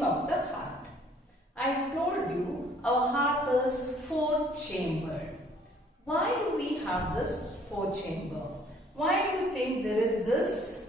functioning of the heart. I told you our heart is 4-chambered. Why do we have this 4-chamber? Why do you think there is this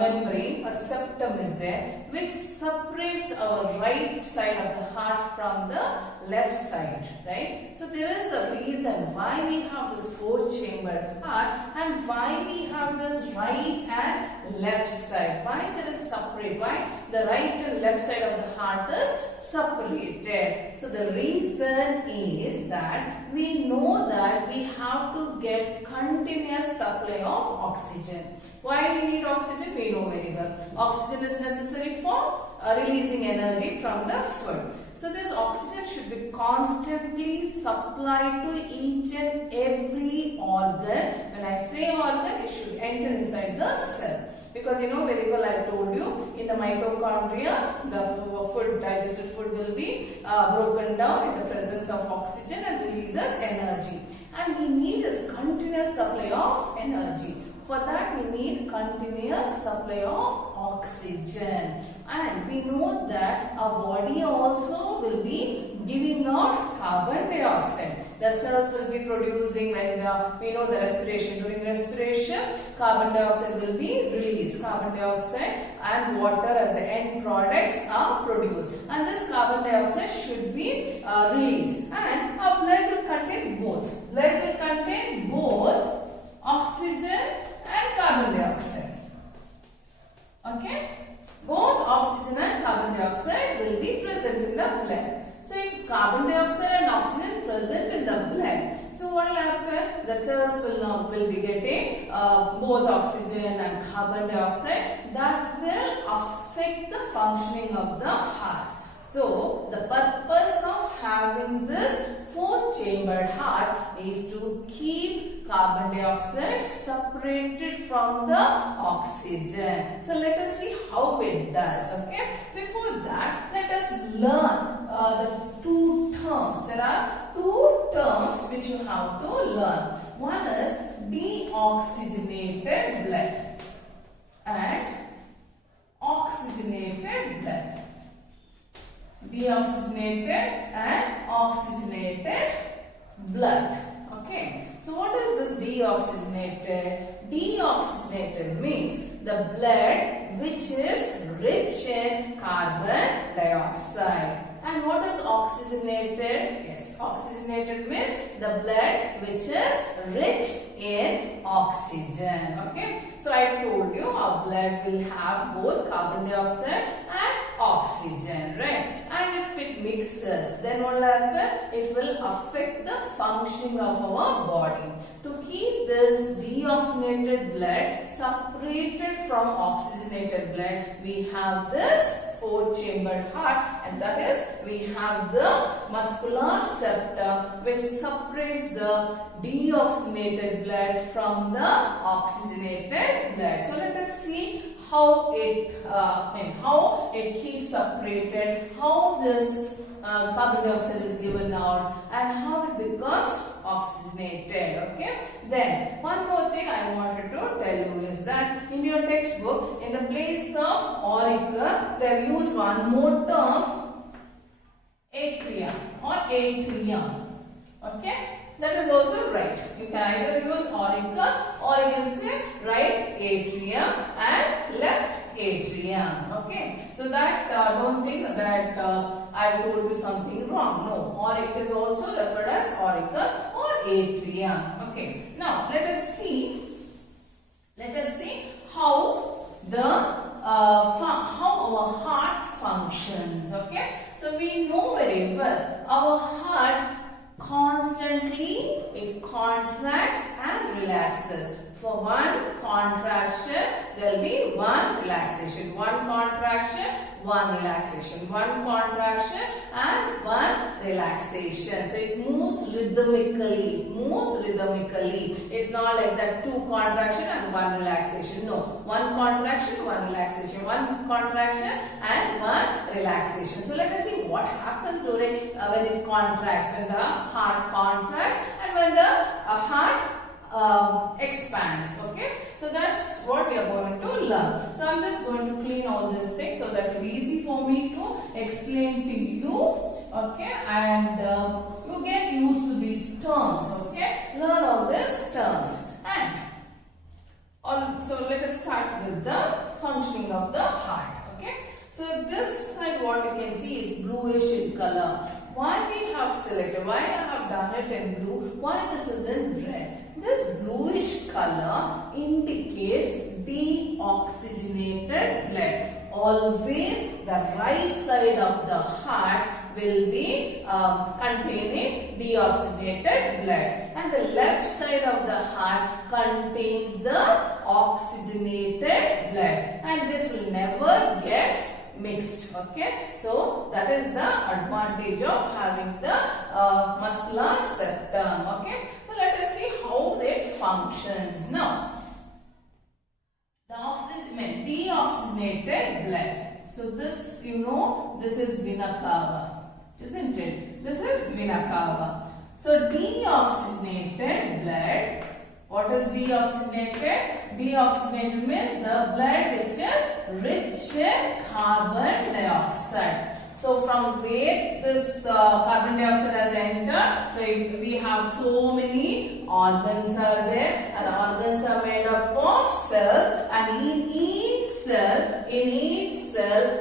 membrane, a septum is there, which separates our right side of the heart from the left side, right? So there is a reason why we have this 4-chambered heart and why we have this right and left side. Why there is separate? Why the right and left side of the heart is separated? So the reason is that we know that we have to get continuous supply of oxygen. Why we need oxygen? We know very well. Oxygen is necessary for releasing energy from the food. So this oxygen should be constantly supplied to each and every organ. When I say organ, it should enter inside the cell. Because you know very well, I told you, in the mitochondria, the food, digested food will be broken down in the presence of oxygen and releases energy. And we need a continuous supply of energy. For that we need continuous supply of oxygen, and we know that our body also will be giving out carbon dioxide. The cells will be producing when we know the respiration. During respiration, carbon dioxide will be released. Carbon dioxide and water as the end products are produced, and this carbon dioxide should be released. And our blood will contain both. Blood will contain both oxygen and carbon dioxide. Okay? Both oxygen and carbon dioxide will be present in the blood. So if carbon dioxide and oxygen present in the blood, so what will happen? The cells will be getting both oxygen and carbon dioxide. That will affect the functioning of the heart. So the purpose of having this 4-chambered heart is to keep carbon dioxide separated from the oxygen. So let us see how it does. Okay. Before that, let us learn the two terms. There are two terms which you have to learn. One is deoxygenated blood and oxygenated blood. Deoxygenated and oxygenated blood. Okay. So what is this deoxygenated? Deoxygenated means the blood which is rich in carbon dioxide. And what is oxygenated? Yes, oxygenated means the blood which is rich in oxygen. Okay. So I told you our blood will have both carbon dioxide and oxygen, right? And if it mixes, then what will happen? It will affect the functioning of our body. To keep this deoxygenated blood separated from oxygenated blood, we have this 4-chambered heart, and that is we have the muscular septum which separates the deoxygenated blood from the oxygenated blood. So let us see how it keeps separated, how this carbon dioxide is given out, and how it becomes oxygenated. Okay. Then one more thing I wanted to tell you is that in your textbook, in the place of auricle, they have used one more term, atria or atrium. Okay. That is also right. You can either use auricle or you can say right atrium and left atrium. Okay. So that don't think that I told you something wrong. No. Or it is also referred as auricle or atrium. Okay. Now let us see. How the how our heart functions. Okay. So we know very well our heart constantly it contracts and relaxes. For one contraction, there will be one relaxation. One contraction, one relaxation. One contraction and one relaxation. So it moves rhythmically. It's not like that 2 contraction and 1 relaxation. No. 1 contraction, 1 relaxation. 1 contraction and 1 relaxation. So let us see what happens during when it contracts. When the heart contracts and when the heart expands. Okay. So that's what we are going to learn. So I'm just going to clean all these things so that it will be easy for me to explain. explain to you, okay, and you get used to these terms, okay. Learn all these terms. And so let us start with the functioning of the heart, okay. So this side what you can see is bluish in color. Why we have selected, why I have done it in blue, why this is in red? This bluish color indicates deoxygenated blood. Always the right side of the heart will be containing deoxygenated blood, and the left side of the heart contains the oxygenated blood, and this will never get mixed, okay. So that is the advantage of having the muscular septum, okay. So let us see how it functions now. The deoxygenated blood. So this, you know, this is vena cava, isn't it? This is vena cava. So deoxygenated blood. What is deoxygenated? Deoxygenated means the blood which is rich in carbon dioxide. So from where this carbon dioxide has entered, so we have so many organs are there, and the organs are made up of cells, and in each cell,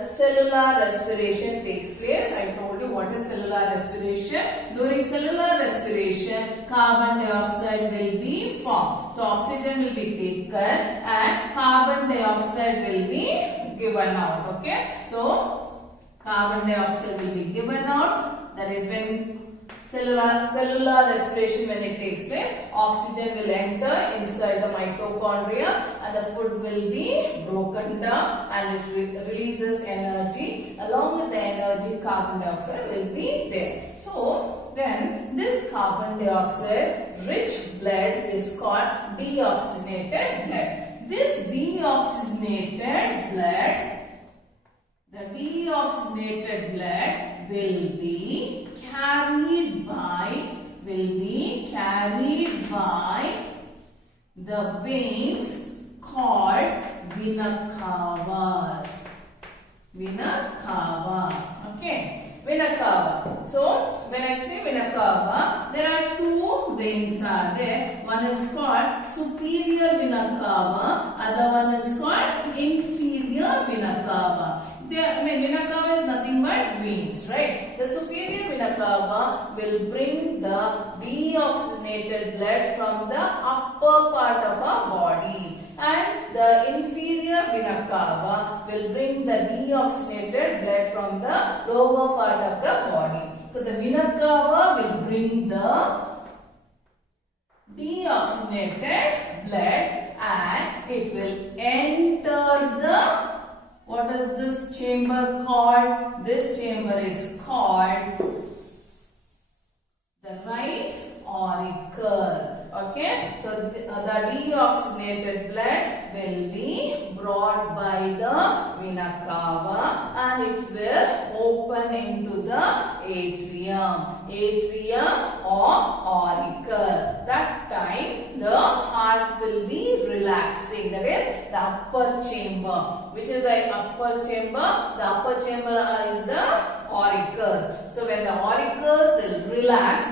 cellular respiration takes place. I told you what is cellular respiration. During cellular respiration, carbon dioxide will be formed. So oxygen will be taken and carbon dioxide will be given out, okay. So carbon dioxide will be given out. That is when cellular respiration, when it takes place, oxygen will enter inside the mitochondria and the food will be broken down and it releases energy. Along with the energy, carbon dioxide will be there. So then this carbon dioxide rich blood is called deoxygenated blood. This deoxygenated blood, the deoxygenated blood will be carried by the veins called vena cavas. Vena cava. Okay. Vena cava. So when I say vena cava, there are two veins are there. One is called superior vena cava, other one is called inferior vena cava. Vena cava is nothing but veins, right? The superior vena cava will bring the deoxygenated blood from the upper part of our body, and the inferior vena cava will bring the deoxygenated blood from the lower part of the body. So the vena cava will bring the deoxygenated blood and it will enter the, what is this chamber called? This chamber is called the right auricle. Okay, so the deoxygenated blood will be brought by the vena cava and it will open into the atrium or auricle. That time the heart will be relaxing. That is the upper chamber. Which is the upper chamber? The upper chamber is the auricles. So when the auricles will relax,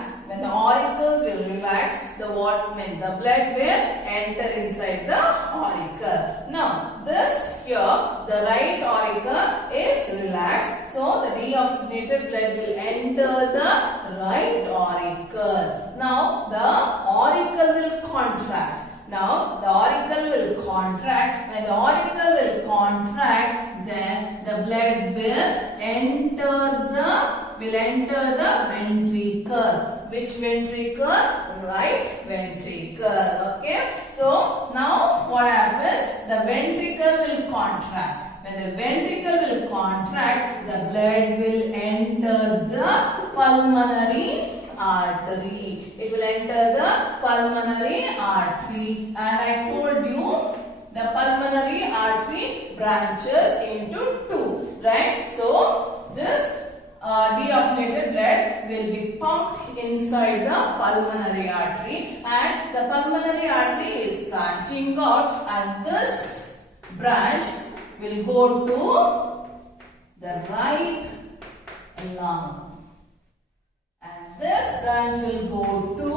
the blood will enter inside the auricle. Now this here, the right auricle is relaxed. So the deoxygenated blood will enter the right auricle. Now the auricle will contract. Now the auricle will contract. When the auricle will contract, then the blood will enter the ventricle. Which ventricle? Right ventricle. Okay. So now what happens? The ventricle will contract. When the ventricle will contract, the blood will enter the pulmonary artery. It will enter the pulmonary artery, and I told you the pulmonary artery branches into two, right? So this deoxygenated blood will be pumped inside the pulmonary artery, and the pulmonary artery is branching out, and this branch will go to the right lung. And this branch will go to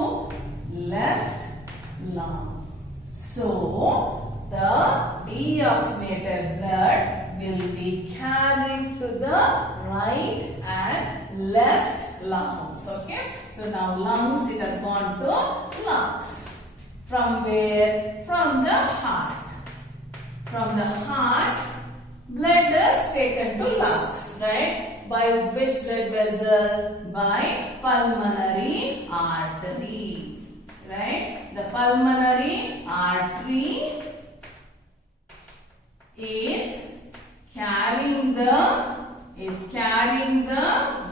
left lung. So, the deoxygenated blood will be carried to the right and left lungs. Okay. So, now lungs, it has gone to lungs. From where? From the heart. From the heart, blood is taken to lungs, right? By which blood vessel? By pulmonary artery, right? The pulmonary artery is carrying the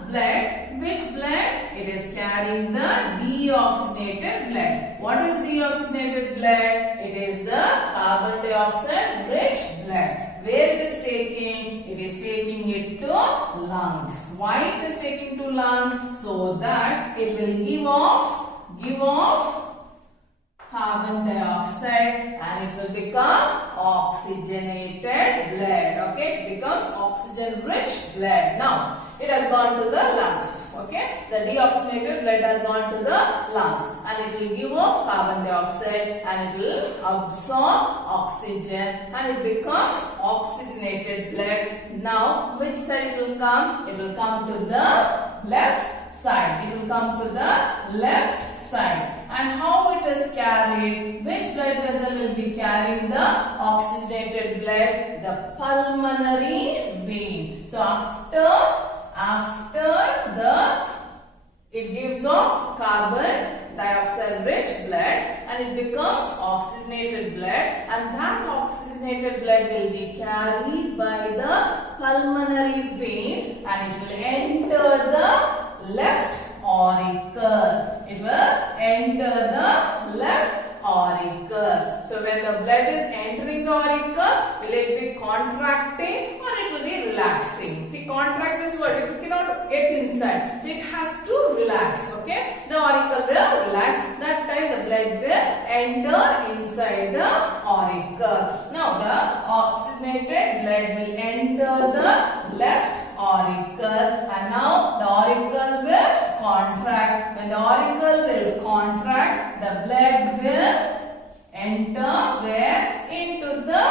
blood. Which blood? It is carrying the deoxygenated blood. What is deoxygenated blood? It is the carbon dioxide rich blood. Where it is taking? It is taking it to lungs. Why it is taking to lungs? So that it will give off carbon dioxide and it will become oxygenated blood. Okay, it becomes oxygen rich blood. Now it has gone to the lungs. Okay, the deoxygenated blood has gone to the lungs and it will give off carbon dioxide and it will absorb oxygen and it becomes oxygenated blood. Now which side it will come? It will come to the left side. It will come to the left side. And how it is carried? Which blood vessel will be carrying the oxygenated blood? The pulmonary vein. So it gives off carbon dioxide rich blood and it becomes oxygenated blood, and that oxygenated blood will be carried by the pulmonary veins and it will enter the left auricle. It will enter the left auricle. So when the blood is entering the auricle, will it be contracting or it will be relaxing? See, contract is what? It cannot get inside. So it has to relax. Okay, the auricle will relax. That time the blood will enter inside the auricle. Now the oxygenated blood will enter the left auricle and now the auricle will contract. When the auricle will contract, the blood will enter where? Into the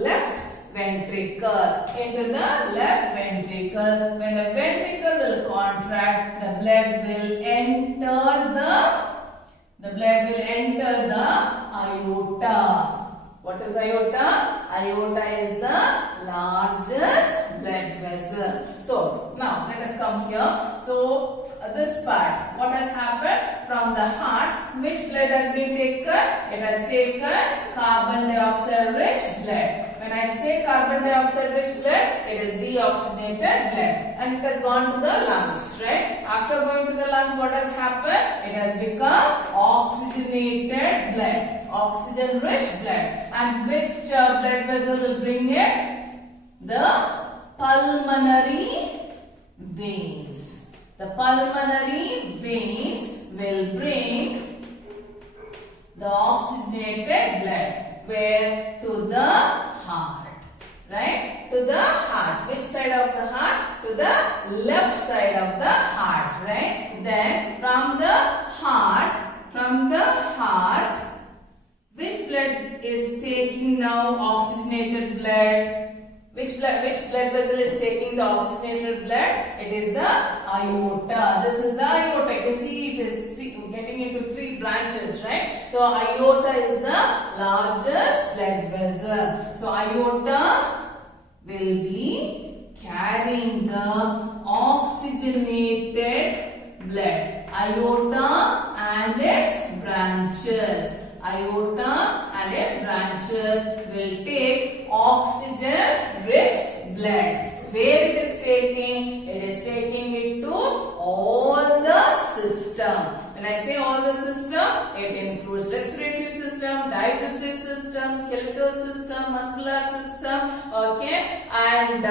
left ventricle. Into the left ventricle. When the ventricle will contract, the blood will enter the aorta. What is aorta? Aorta is the largest blood vessel. So now let us come here. So this part, what has happened? From the heart, which blood has been taken? It has taken carbon dioxide rich blood. When I say carbon dioxide rich blood, it is deoxygenated blood and it has gone to the lungs, right? After going to the lungs, what has happened? It has become oxygenated blood, oxygen rich blood. And which blood vessel will bring it? The pulmonary veins. The pulmonary veins will bring the oxygenated blood. Where? To the heart. Right? To the heart. Which side of the heart? To the left side of the heart. Right? Then from the heart, which blood is taking now oxygenated blood? Which blood vessel is taking the oxygenated blood? It is the aorta. This is the aorta. You can see it is getting into three branches, right? So aorta is the largest blood vessel. So aorta will be carrying the oxygenated blood. Aorta and its branches. Aorta and its branches will take oxygen rich blood. Where it is taking? It is taking it to all the system. When I say all the system, it includes respiratory system, digestive system, skeletal system, muscular system, okay, and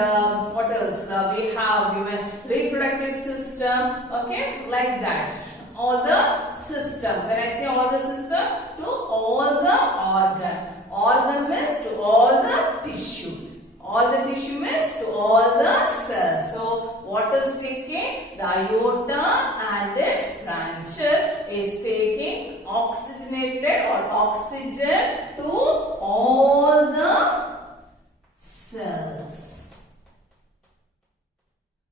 what else? We have even reproductive system, okay, like that. All the system. When I say all the system, to all the organ. Organ means to all the tissue. All the tissue means to all the cells. So what is taking? The aorta and its branches is taking oxygenated or oxygen to all the cells.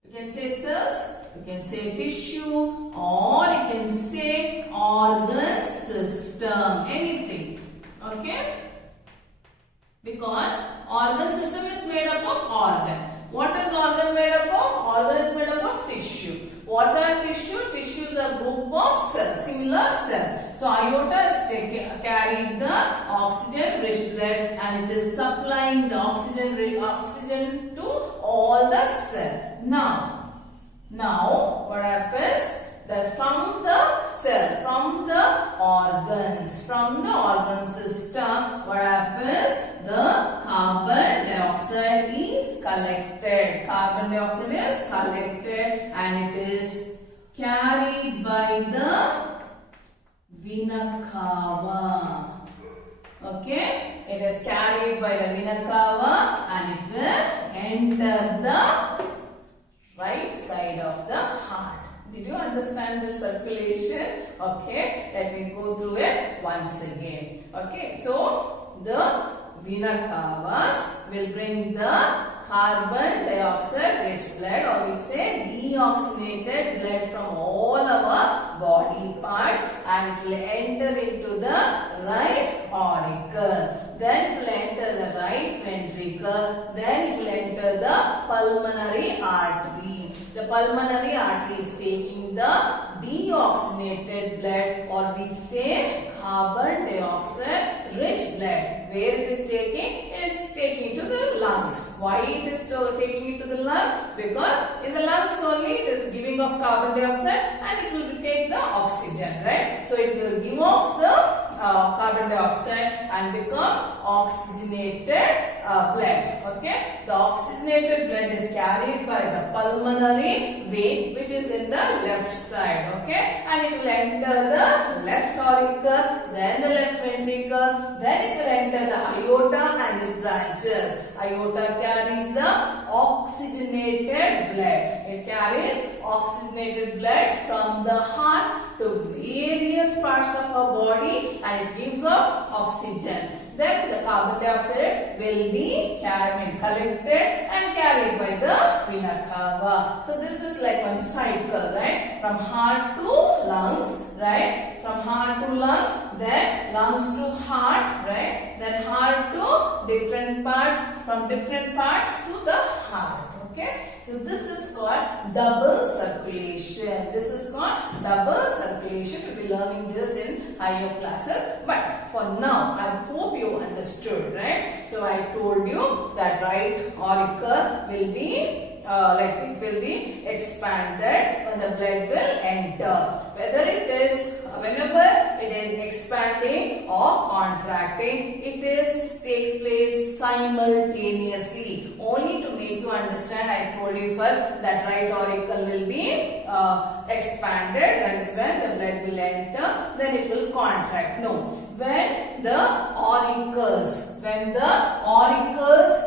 You can say cells, you can say tissue, or you can say organ system, anything. Okay? Because organ system is made up of organ. What is organ made up of? Organ is made up of tissue. What are tissue? Tissue is a group of cells, similar cells. So aorta is carrying the oxygen rich blood and it is supplying the oxygen to all the cells. Now what happens? That from the cell, from the organ system, what happens? The carbon dioxide is collected. Carbon dioxide is collected and it is carried by the vena cava. Okay, it is carried by the vena cava and it will enter the right side of the heart. Did you understand the circulation? Okay, let me go through it once again. Okay, so the vena cavas will bring the carbon dioxide rich blood, or we say deoxygenated blood from all our body parts, and it will enter into the right auricle. Then it will enter the right ventricle. Then it will enter the pulmonary artery. The pulmonary artery is taking the deoxygenated blood, or we say carbon dioxide rich blood. Where it is taking? It is taking to the lungs. Why it is taking it to the lungs? Because in the lungs only it is giving off carbon dioxide and it will take the oxygen, right? So it will give off the carbon dioxide and becomes oxygenated blood. Okay, the oxygenated blood is carried by the pulmonary vein, which is in the left side. Okay, and it will enter the left auricle, then the left ventricle, then it will enter the aorta and its branches. Aorta carries the oxygenated blood. It carries oxygenated blood from the heart to various parts of our body and it gives off oxygen. Then the carbon dioxide will be collected and carried by the vena cava. So this is like one cycle, right? From heart to lungs, right? From heart to lungs, then lungs to heart, right? Then heart to different parts, from different parts to the heart. Okay, so this is called double circulation. This is called double circulation. We'll be learning this in higher classes. But for now, I hope you understood, right? So I told you that right auricle will be it will be expanded when the blood will enter. Whenever it is expanding or contracting, takes place simultaneously. Only to make you understand, I told you first that right auricle will be expanded. That is when the blood will enter. Then it will contract. No. When the auricles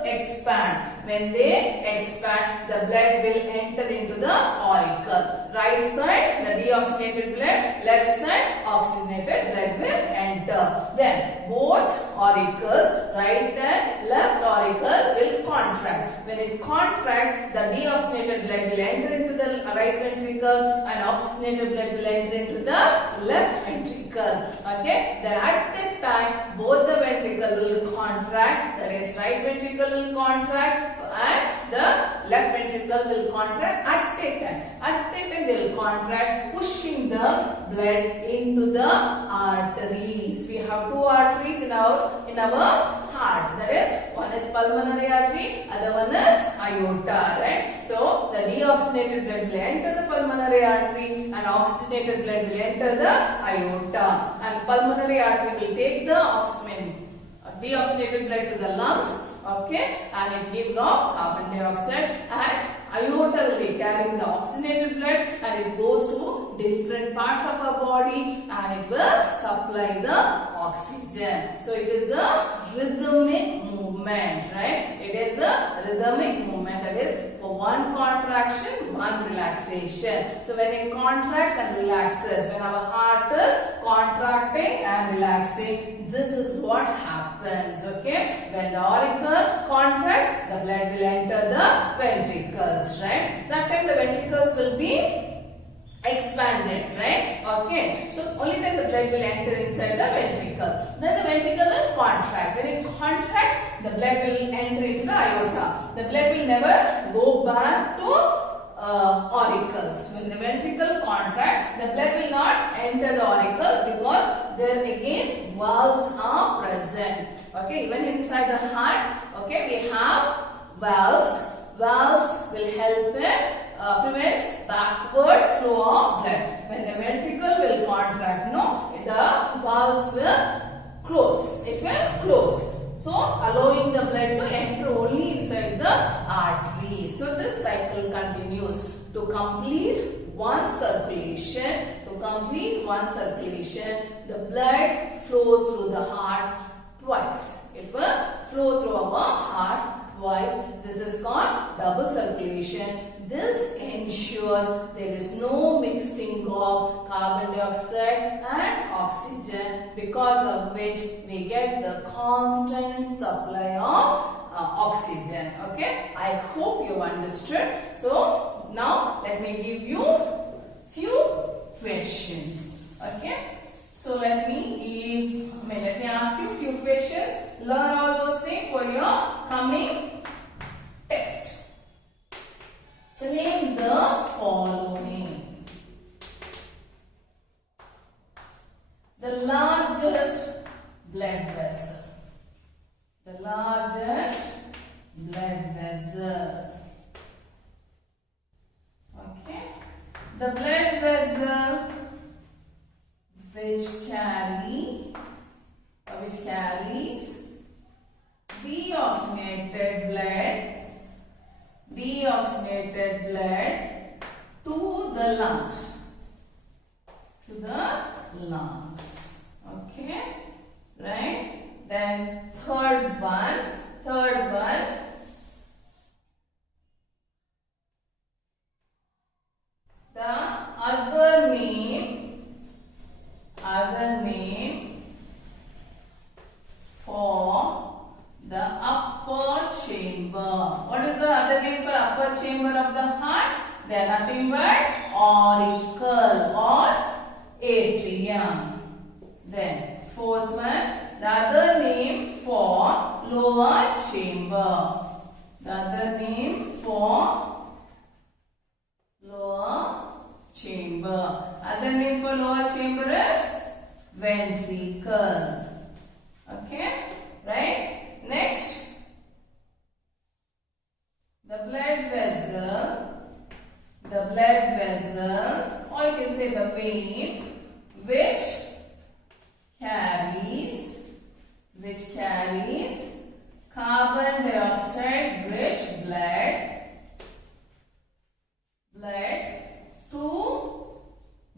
expand, when they expand, the blood will enter into the auricle. Right side, the deoxygenated blood, left side, oxygenated blood will enter. Then both auricles, right and left auricle will contract. When it contracts, the deoxygenated blood will enter into the right ventricle and oxygenated blood will enter into the left ventricle. Okay, then at that time both the ventricle will contract, that is right ventricle will contract and the left ventricle will contract at that time. At that time they will contract, pushing the blood into the arteries. We have two arteries in our heart. That is, one is pulmonary artery, other one is aorta, right? So the deoxygenated blood will enter the pulmonary artery and oxygenated blood will enter the aorta. And pulmonary artery will take the deoxygenated blood to the lungs, okay, and it gives off carbon dioxide, and aorta will be carrying the oxygenated blood and it goes to different parts of our body and it will supply the oxygen. So it is a rhythmic movement, right? It is a rhythmic movement, that is, for one contraction, one relaxation. So when it contracts and relaxes, when our heart is contracting and relaxing, this is what happens. Okay, when the auricle contracts, the blood will enter the ventricles, right? That time the ventricles will be expanded, right? Okay, so only then the blood will enter inside the ventricle. Then the ventricle will contract. When it contracts, the blood will enter into the aorta. The blood will never go back to auricles. When the ventricle contract, the blood will not enter the auricles because there again valves are present. Okay, even inside the heart, okay, we have valves. Valves will help in prevents backward flow of blood. When the ventricle will contract, no, the valves will close. It will close. So allowing the blood to enter only inside the artery. So this cycle continues to complete one circulation. To complete one circulation, the blood flows through the heart twice. It will flow through our heart twice. This is called double circulation. This ensures there is no mixing of carbon dioxide and oxygen, because of which we get the constant supply of oxygen. Okay, I hope you understood. So now let me give you few questions. Okay, so let me ask you few questions. Learn all those things for your coming test. So name the following. The largest blood vessel. The largest blood vessel. Okay. The blood vessel which carries deoxygenated blood to the lungs. To the lungs. Okay, right? Then third one. The other name for the upper chamber. What is the other name for upper chamber of the heart? They are nothing but auricle or atrium. Then fourth one, the other name for lower chamber. The other name for lower chamber. Other name for lower chamber is ventricle. Okay, right? Next, the blood vessel, or you can say the vein, which carries carbon dioxide rich blood to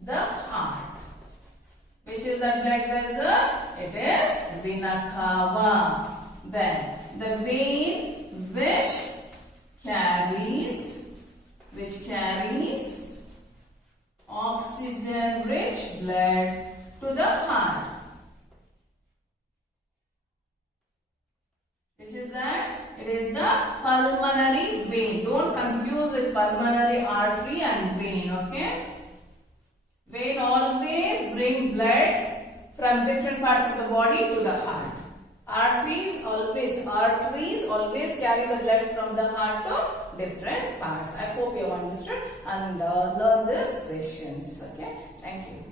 the heart. Which is that blood vessel? It is vena cava. Then the vein which carries oxygen rich blood to the heart. Which is that? It is the pulmonary vein. Don't confuse with pulmonary artery and vein. Okay? Vein always bring blood from different parts of the body to the heart. Arteries always carry the blood from the heart to different parts. I hope you have understood and learn these questions. Okay? Thank you.